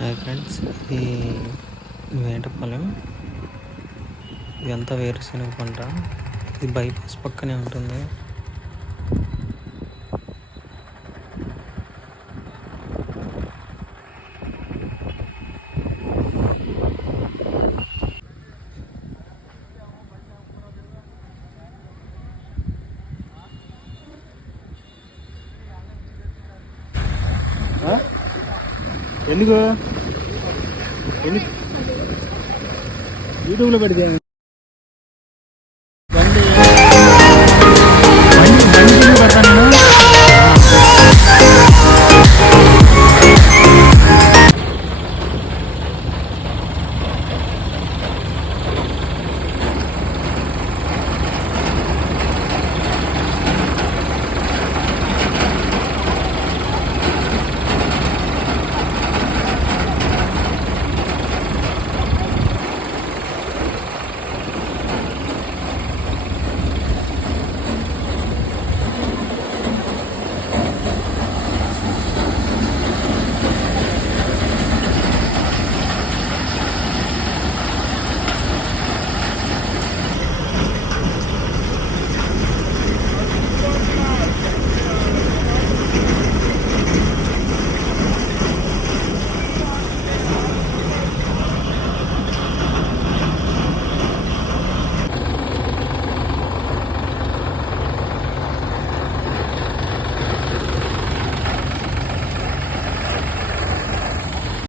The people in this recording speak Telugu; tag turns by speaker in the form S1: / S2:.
S1: హాయ్ ఫ్రెండ్స్ ఇది వేటపాలెం ఇదంతా వేరుశనగ పంట. ఇది బైపాస్ పక్కనే ఉంటుంది.
S2: ఎందుకు? ఎందుకు? యూట్యూబ్లో పెడితే